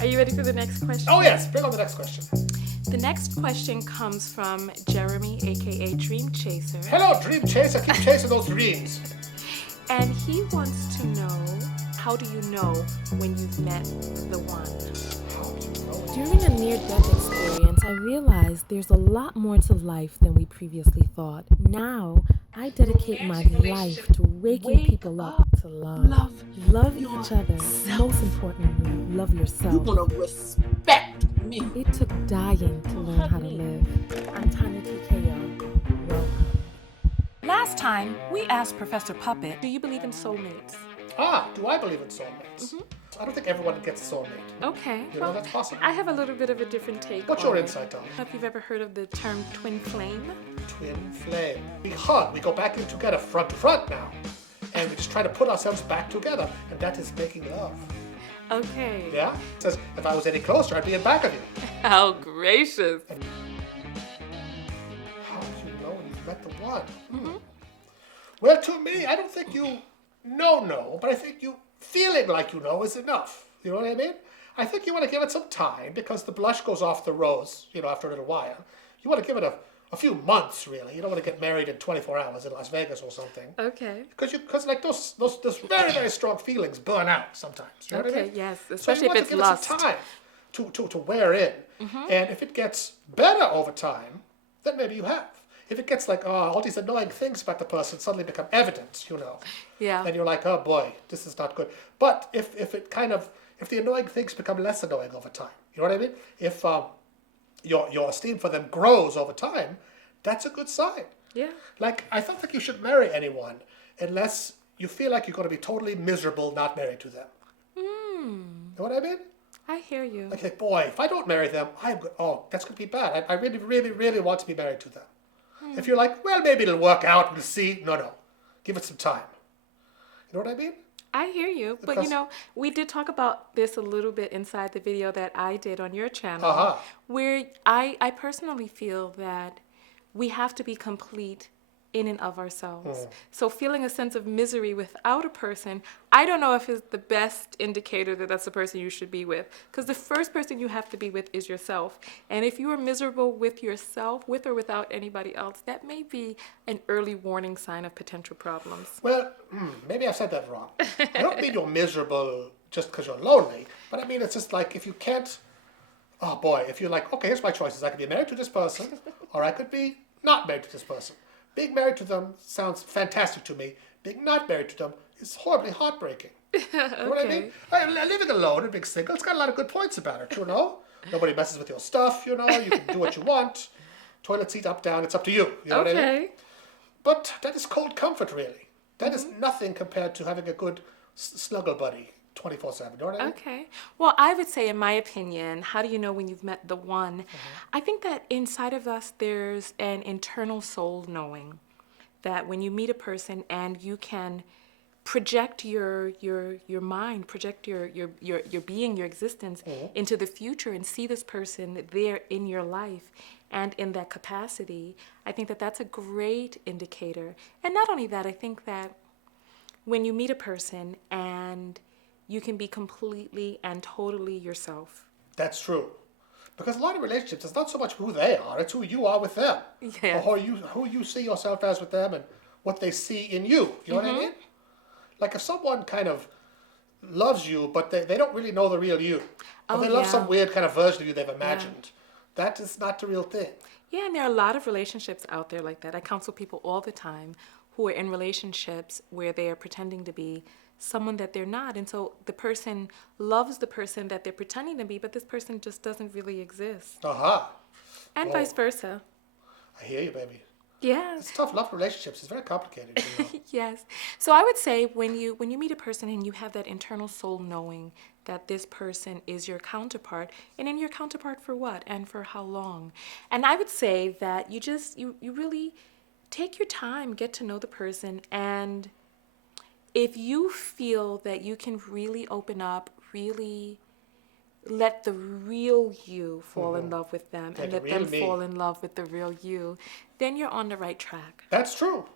Are you ready for the next question? Oh, yes. Bring on the next question. The next question comes from Jeremy, a.k.a. DreamChaser. Hello, DreamChaser. Keep chasing those dreams. And he wants to know, how do you know when you've met the one? During a near-death experience, I realized there's a lot more to life than we previously thought. Now, I dedicate my life to waking people up to love. Love each other. Most importantly, love yourself. You're gonna respect me. It took dying to learn how to live. I'm TonyaTko. Welcome. Last time, we asked Professor Puppet, do you believe in soulmates? Do I believe in soulmates? I don't think everyone gets a soulmate. Okay. You know, that's possible. I have a little bit of a different take. What's your insight, Tom? Have you ever heard of the term twin flame? Twin flame. We hug. We go back in together, front to front now. And we just try to put ourselves back together. And that is making love. Okay. Yeah? It says, if I was any closer, I'd be in back of you. How gracious. How do you know when you've met the one? Well, to me, I don't think you know, but I think you feeling like you know is enough. You know what I mean? I think you want to give it some time because the blush goes off the rose, after a little while. You want to give it a few months, really. You don't want to get married in 24 hours in Las Vegas or something. Okay. Because like those very, very strong feelings burn out sometimes. You know what I mean? Yes, So especially you want if it's to give lust. it some time to wear in. And if it gets better over time, then maybe you have. If it gets like, all these annoying things about the person suddenly become evident, Yeah. and you're like, oh boy, this is not good. But if the annoying things become less annoying over time, you know what I mean? If your esteem for them grows over time, that's a good sign. Yeah. Like, I don't think you should marry anyone unless you feel like you're going to be totally miserable not married to them. You know what I mean? I hear you. Like, boy, if I don't marry them, that's going to be bad. I really, really, really want to be married to them. If you're like, well, maybe it'll work out, we'll see. No. Give it some time. You know what I mean? I hear you. But, Because- we did talk about this a little bit inside the video that I did on your channel, where I personally feel that we have to be complete in and of ourselves. So feeling a sense of misery without a person, I don't know if is the best indicator that that's the person you should be with. Because the first person you have to be with is yourself. And if you are miserable with yourself, with or without anybody else, that may be an early warning sign of potential problems. Well, maybe I've said that wrong. I don't mean you're miserable just because you're lonely, but I mean it's just like if you can't, if you're like, okay, here's my choices. I could be married to this person, or I could be not married to this person. Being married to them sounds fantastic to me. Being not married to them is horribly heartbreaking. You know what I mean? Living alone and being single, it's got a lot of good points about it, Nobody messes with your stuff, you can do what you want. Toilet seat up, down, it's up to you. You know what I mean? But that is cold comfort, really. That is nothing compared to having a good snuggle buddy 24/7. You know what I mean? Okay. Well, I would say, in my opinion, how do you know when you've met the one? I think that inside of us, there's an internal soul knowing that when you meet a person and you can project your mind, project your being, your existence into the future and see this person there in your life and in that capacity, I think that that's a great indicator. And not only that, I think that when you meet a person and you can be completely and totally yourself. That's true. Because a lot of relationships, it's not so much who they are, it's who you are with them. Yeah. Or who you see yourself as with them and what they see in you. You know what I mean? Like if someone kind of loves you, but they don't really know the real you. Or they love some weird kind of version of you they've imagined. That is not the real thing. Yeah, and there are a lot of relationships out there like that. I counsel people all the time who are in relationships where they are pretending to be someone that they're not. And so the person loves the person that they're pretending to be, but this person just doesn't really exist. And vice versa. I hear you, baby. Yeah. It's tough. Love relationships. It's very complicated. Yes. So I would say when you meet a person and you have that internal soul knowing that this person is your counterpart, and then your counterpart for what and for how long? And I would say that you really take your time, get to know the person, and if you feel that you can really open up, really let the real you fall in love with them and let them fall in love with the real you, then you're on the right track. That's true.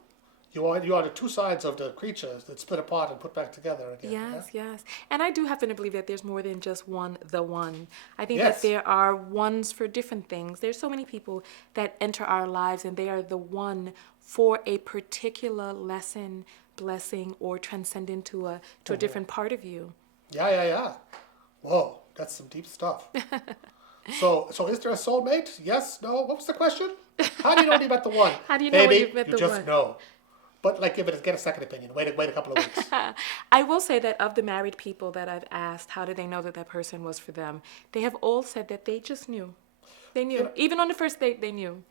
You are the two sides of the creatures that split apart and put back together again. Yes, yes. And I do happen to believe that there's more than just the one. I think Yes. that there are ones for different things. There's so many people that enter our lives and they are the one for a particular lesson, blessing, or transcend into a different part of you. Yeah. Whoa, that's some deep stuff. So is there a soulmate? Yes, no? What was the question? How do you know you met the one? How do you know when Baby, you've met you the just one? know. But get a second opinion. Wait a couple of weeks. I will say that of the married people that I've asked, how did they know that person was for them? They have all said that they just knew. They knew. Even on the first date, they knew.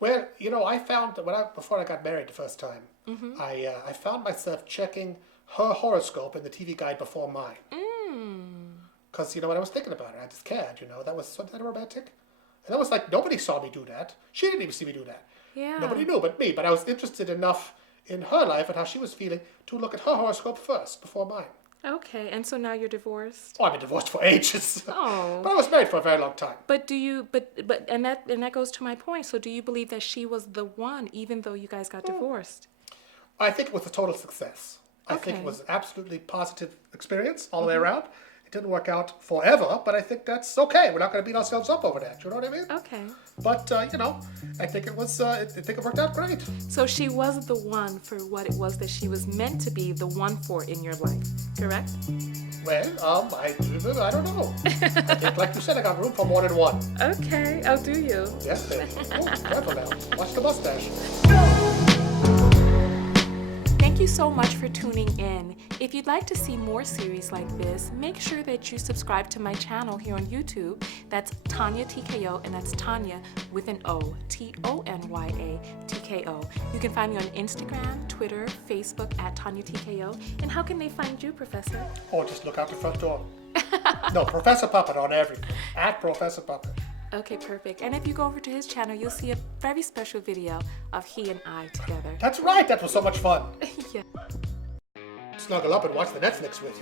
Well, I found that before I got married the first time, I found myself checking her horoscope in the TV guide before mine. Because, when I was thinking about it, I just cared, that was something romantic. And that was like, nobody saw me do that. She didn't even see me do that. Yeah. Nobody knew but me. But I was interested enough in her life and how she was feeling to look at her horoscope first before mine. Okay, and so now you're divorced? Oh, I've been divorced for ages. Oh. But I was married for a very long time. But do you, and that goes to my point. So do you believe that she was the one, even though you guys got divorced? I think it was a total success. I think Okay. it was an absolutely positive experience all the way around. It didn't work out forever, but I think that's okay. We're not going to beat ourselves up over that. You know what I mean? Okay. But I think it was. I think it worked out great. So she was the one for what it was that she was meant to be the one for in your life, correct? Well, I don't know. I think, like you said, I got room for more than one. Okay. Oh, do you? Yes, baby. Oh, careful now. Watch the mustache. Thank you so much for tuning in. If you'd like to see more series like this, make sure that you subscribe to my channel here on YouTube. That's TonyaTko, and that's Tonya with an O, TonyaTko. You can find me on Instagram, Twitter, Facebook at TonyaTko. And how can they find you, Professor? Oh, just look out the front door. No, Professor Puppet on everything. At Professor Puppet. Okay, perfect. And if you go over to his channel, you'll see a very special video of he and I together. That's right. That was so much fun. Yeah. Snuggle up and watch the Netflix with,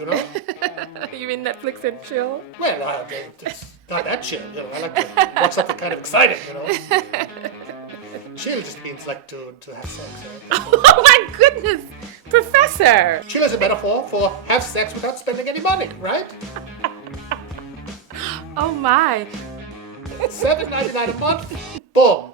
You mean Netflix and chill? Well, it's not that chill, I like to watch something kind of exciting, Chill just means like to have sex. Oh my goodness! Professor! Chill is a metaphor for have sex without spending any money, right? Oh my. $7.99 a month, boom.